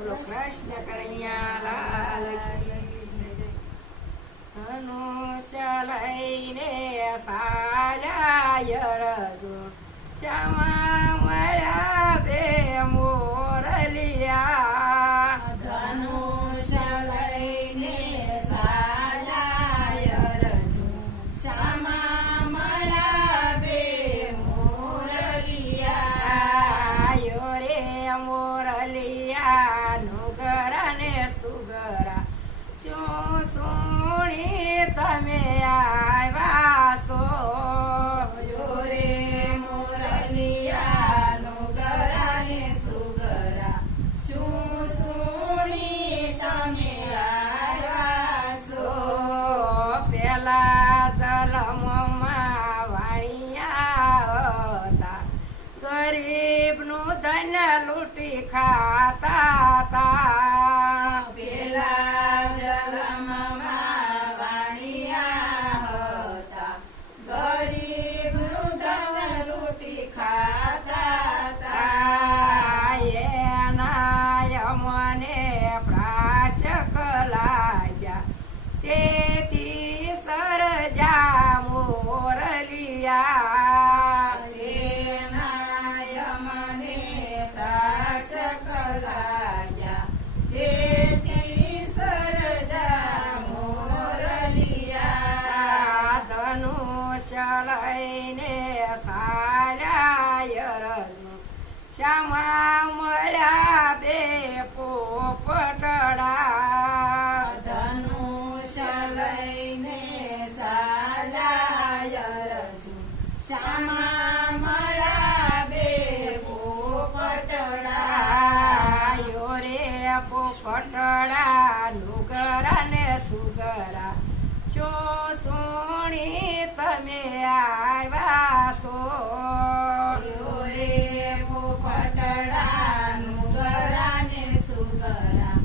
બોલો કૃષ્ણ કનૈયા લાલ કી જય. ધનુષ્ય લઈને સાજાય રજૂ શ્યામા મળ્યા બે મોરલિયા. ધનુષ્ય લઈને સાજાય રજૂ શ્યામા મળ્યા બે મોરલિયા. યો રે મોરલિયા નુગરા ને સુગરા શું સુણી તમે આવ્યા છો. યો રે મોરલિયા નુગરા ને સુગરા શું સુણી તમે આવ્યા છો. પેલા જલમમાં વાણિયા હતા ગરીબનું ધન્ય લૂંટી ખાતા હતા. પેલા જલમમાં વાણિયા હતા ગરીબનું ધન લૂંટી ખાતા હતા. એના મને પ્રાશક લાગ્યા તેથી સરજા મોરલિયા. એના મને ત્રાસક લાગ્યા તેથી સરજા મોરલિયા. ધનુષ્ય લઈને સારાય રજૂ શ્યામા મળ્યા બે પોપટડા. ધનુષ્ય લઈને સાલાય રજૂ શ્યામા મળ્યા બે પોપટડા. યો રે પોપટડા નુગરા ને સુગરા શું સુણી તમે આવ્યા છો. યો રે પોપટડા નુગરા ને સુગરા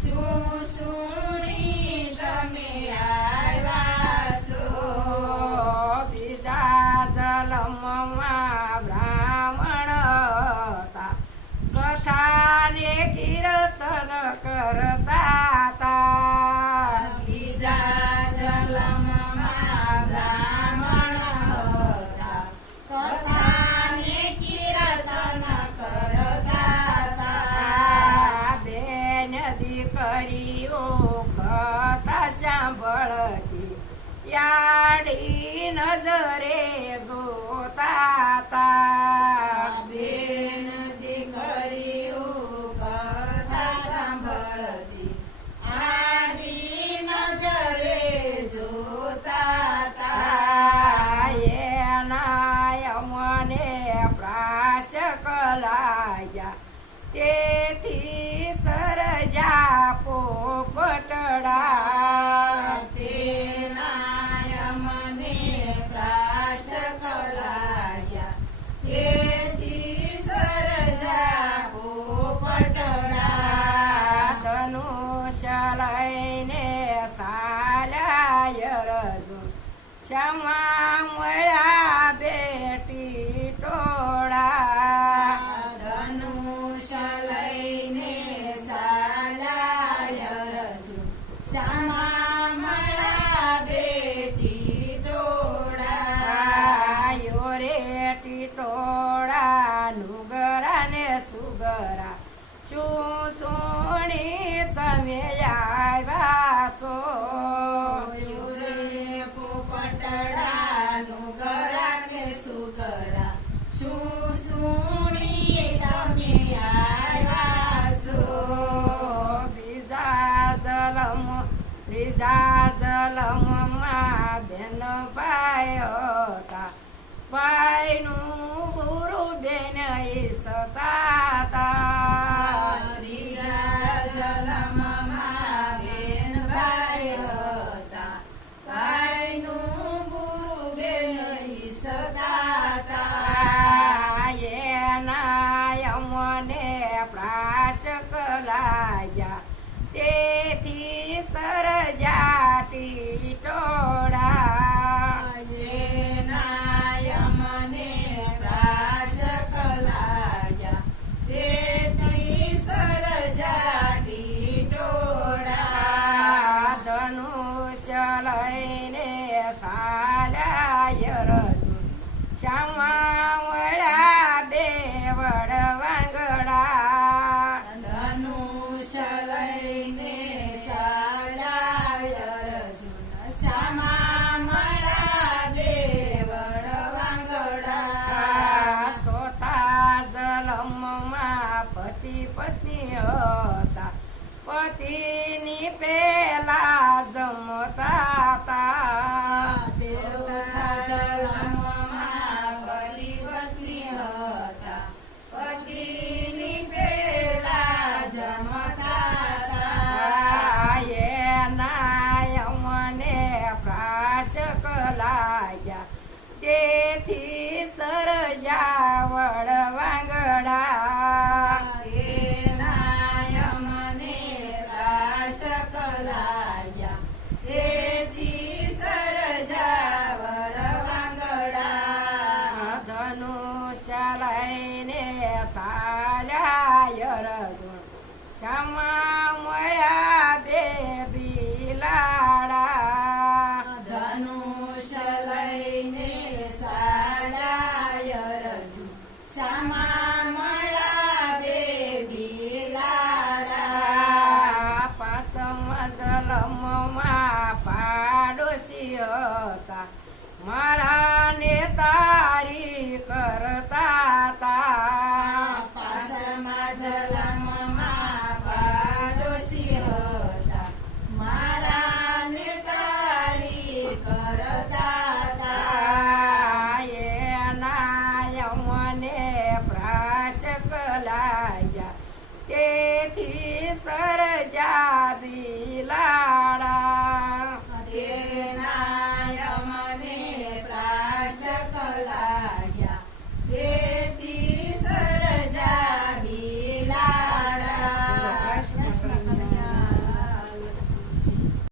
શું સુણી તમે આવ્યા છો. બીજા જલમમાં બ્રાહ્મણ હતા કથા ને કીર્તન કરતા હતા. બીજા જન્મમાં બ્રાહ્મણ હતા કથા ને કીર્તન કરતા હતા. બેન દીકરીઓ કથા સાંભળતી યાડી નજરે જોતા હતા. બેન દીકરીઓ કથા સાંભળતી આડી નજરે જોતા હતા. એના મને પ્રાશક લાગ્યા તેથી સરજા પોપટડા. તેનાય મને પ્રાશક લાગ્યા તેથી સરજા પોપટડા. ધનુષ્ય લઈને સાલાય રજૂ શ્યામા મળ્યા બેટી ટોળા. ધનુષ્ય લઈને સાલાય રજૂ શ્યામા મળ્યા બેટી ટોળા. યો રે ટીટોળા નુગરા ને સુગરા શું સુણી તમે આવ્યા છો. યો રે પોપટડા નુગરા ને સુગરા શું સુણી તમે આવ્યા છો. બીજા જલમમાં બેન ભાઈ હતા ભાઈનું ગુરુ બેન સતા હતા. ત્રીજા જન્મમાં બેનભાઈ હતા ભાઈનું ગુરુ બેન ઈસતા હતા. એના મને પ્રાશક લાગ્યા તેથી સરજા ટીટોળા. એનાય મને પ્રાશક લાગ્યા તેથી સરજા પત્ની હતા, પતિની પેલા જમતા તા. દેવતા જન્મમાં પતિ પત્ની હતા, પતિની પેલા જમતા હતા. એના યમને પ્રાશક લાગ્યા, તેથી સરજા વડવાંગડા. એના યમને પ્રાશક લાગ્યા, તેથી સરજા વડવાંગડા. ધનુષ્ય લઈને સાલ્યા અર્જુન, ક્ષમા મળ્યા બે બિલાડા. ધનુષ લઈને સાળાય રજુ, શ્યામા મળ્યા બે બિલાડા. પાસમ જલમમાં પાડોશી હતા, મારા ને તારી કરતા તા. પાસમાં જલમમાં પાડોશી હતા, મારા ને તારી કરતા હતા. એના યમને પ્રાશક લાગ્યા, તેથી સરજા બિલાડા.